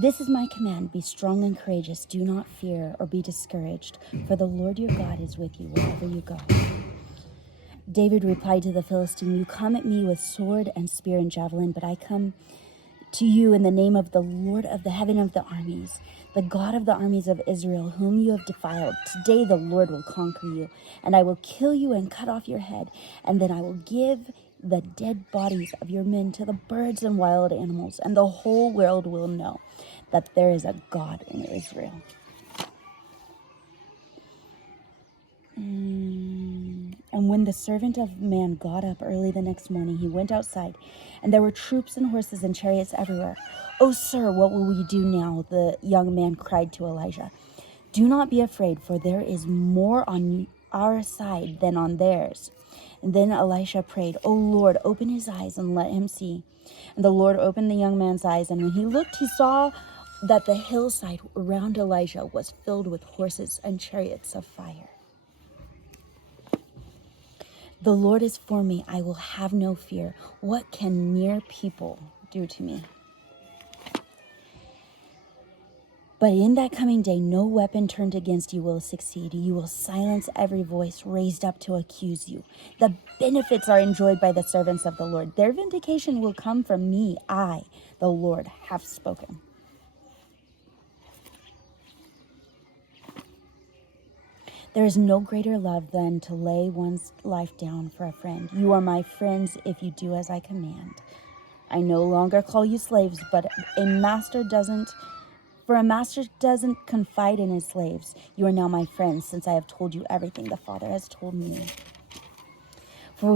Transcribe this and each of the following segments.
This is my command: be strong and courageous. Do not fear or be discouraged, for the Lord your God is with you wherever you go. David replied to the Philistine, you come at me with sword and spear and javelin, but I come to you in the name of the Lord of the heaven of the armies, the God of the armies of Israel, whom you have defiled. Today the Lord will conquer you, and I will kill you and cut off your head, and then I will give the dead bodies of your men to the birds and wild animals, and the whole world will know that there is a God in Israel. And when the servant of man got up early the next morning, he went outside, and there were troops and horses and chariots everywhere. Oh, sir, what will we do now? The young man cried to Elijah. Do not be afraid, for there is more on our side than on theirs. And then Elisha prayed, O Lord, open his eyes and let him see. And the Lord opened the young man's eyes, and when he looked, he saw that the hillside around Elijah was filled with horses and chariots of fire. The Lord is for me, I will have no fear. What can mere people do to me? But in that coming day, no weapon turned against you will succeed. You will silence every voice raised up to accuse you. The benefits are enjoyed by the servants of the Lord. Their vindication will come from me. I, the Lord, have spoken. There is no greater love than to lay one's life down for a friend. You are my friends if you do as I command. I no longer call you slaves, but a master doesn't confide in his slaves. You are now my friends, since I have told you everything the Father has told me. For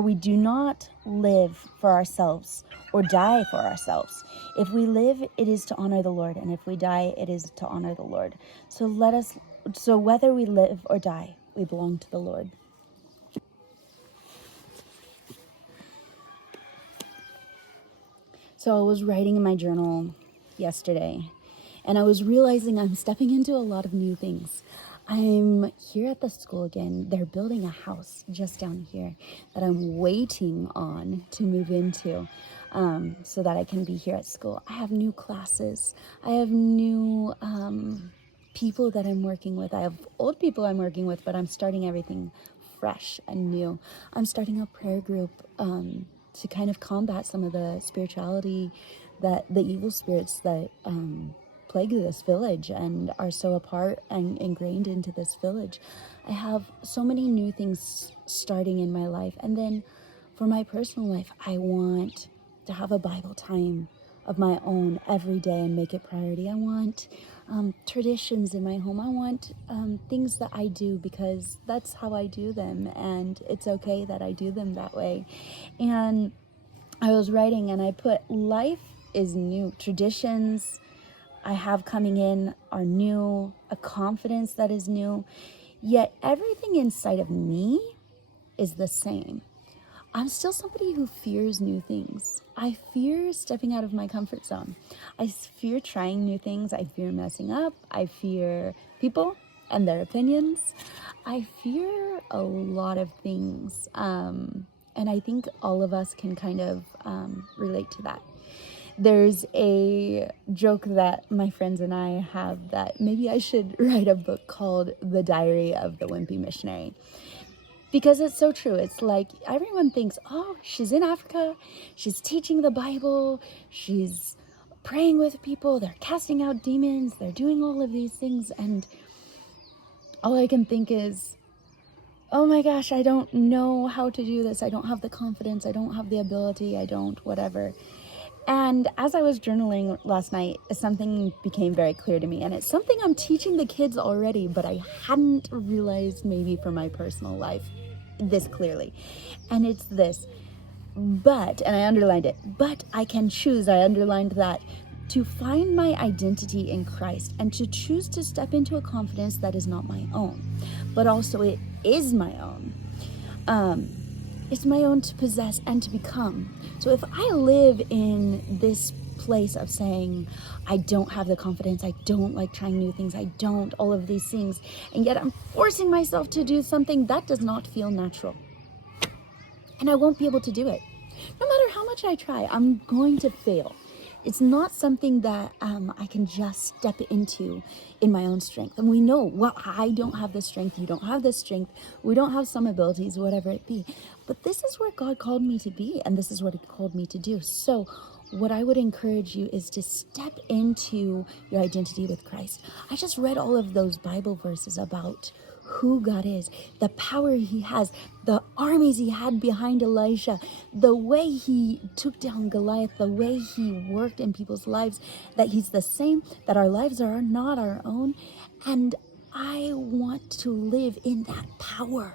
we do not live for ourselves or die for ourselves. If we live, it is to honor the Lord, and if we die, it is to honor the Lord. So whether we live or die, we belong to the Lord. So I was writing in my journal yesterday, and I was realizing I'm stepping into a lot of new things. I'm here at the school again. They're building a house just down here that I'm waiting on to move into, so that I can be here at school. I have new classes. I have new people that I'm working with. I have old people I'm working with, but I'm starting everything fresh and new. I'm starting a prayer group to kind of combat some of the spirituality, that the evil spirits that plague this village and are so apart and ingrained into this village. I have so many new things starting in my life. And then for my personal life, I want to have a Bible time of my own every day and make it priority. I want traditions in my home. I want things that I do because that's how I do them, and it's okay that I do them that way. And I was writing and I put, life is new. Traditions I have coming in are new, a confidence that is new, yet everything inside of me is the same. I'm still somebody who fears new things. I fear stepping out of my comfort zone. I fear trying new things. I fear messing up. I fear people and their opinions. I fear a lot of things. And I think all of us can kind of relate to that. There's a joke that my friends and I have that maybe I should write a book called The Diary of the Wimpy Missionary. Because it's so true. It's like everyone thinks, oh, she's in Africa, she's teaching the Bible, she's praying with people, they're casting out demons, they're doing all of these things. And all I can think is, oh my gosh, I don't know how to do this. I don't have the confidence. I don't have the ability. I don't whatever. And as I was journaling last night, something became very clear to me. And it's something I'm teaching the kids already, but I hadn't realized maybe for my personal life this clearly. And it's this, but, and I underlined it, but I can choose, I underlined that, to find my identity in Christ and to choose to step into a confidence that is not my own, but also it is my own. It's my own to possess and to become. So if I live in this place of saying, I don't have the confidence, I don't like trying new things, I don't, all of these things, and yet I'm forcing myself to do something that does not feel natural. And I won't be able to do it. No matter how much I try, I'm going to fail. It's not something that I can just step into in my own strength. And we know, well, I don't have the strength, you don't have the strength, we don't have some abilities, whatever it be. But this is where God called me to be, and this is what He called me to do. So what I would encourage you is to step into your identity with Christ. I just read all of those Bible verses about who God is, the power He has, the armies He had behind Elisha, the way He took down Goliath, the way He worked in people's lives, that He's the same, that our lives are not our own. And I want to live in that power.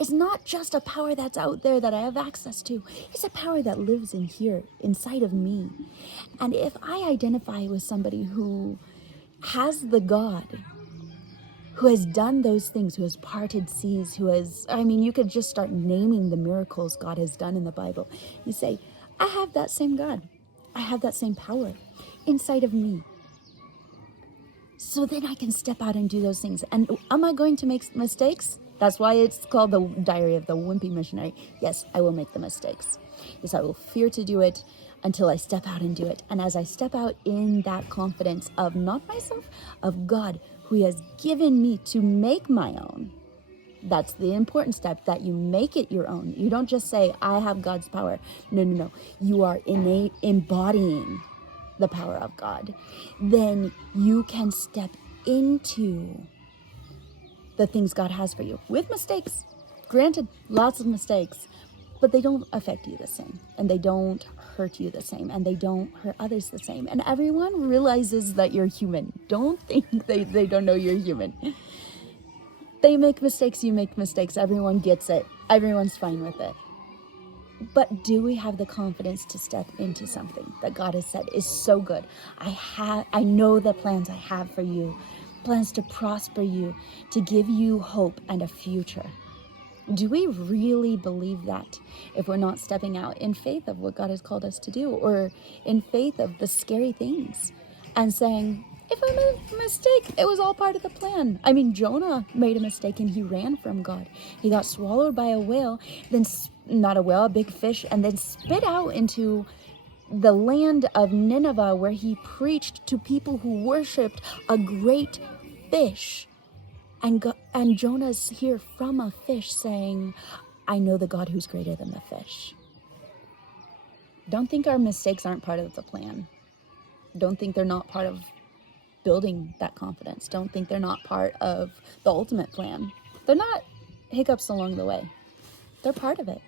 It's not just a power that's out there that I have access to. It's a power that lives in here, inside of me. And if I identify with somebody who has the God, who has done those things, who has parted seas, who has, I mean, you could just start naming the miracles God has done in the Bible. You say, I have that same God. I have that same power inside of me. So then I can step out and do those things. And am I going to make mistakes? That's why it's called the Diary of the Wimpy Missionary. Yes, I will make the mistakes. Yes, I will fear to do it until I step out and do it. And as I step out in that confidence of not myself, of God, who He has given me to make my own. That's the important step, that you make it your own. You don't just say, I have God's power. No. You are embodying the power of God. Then you can step into the things God has for you with mistakes. Granted, lots of mistakes, but they don't affect you the same, and they don't hurt you the same, and they don't hurt others the same. And everyone realizes that you're human. Don't think they don't know you're human. They make mistakes, you make mistakes. Everyone gets it. Everyone's fine with it. But do we have the confidence to step into something that God has said is so good? I know the plans I have for you, plans to prosper you, to give you hope and a future. Do we really believe that if we're not stepping out in faith of what God has called us to do, or in faith of the scary things and saying, if I made a mistake, it was all part of the plan. I mean, Jonah made a mistake and he ran from God. He got swallowed by a whale, then not a whale, a big fish, and then spit out into the land of Nineveh, where he preached to people who worshipped a great fish. And Jonah's here from a fish saying, I know the God who's greater than the fish. Don't think our mistakes aren't part of the plan. Don't think they're not part of building that confidence. Don't think they're not part of the ultimate plan. They're not hiccups along the way. They're part of it.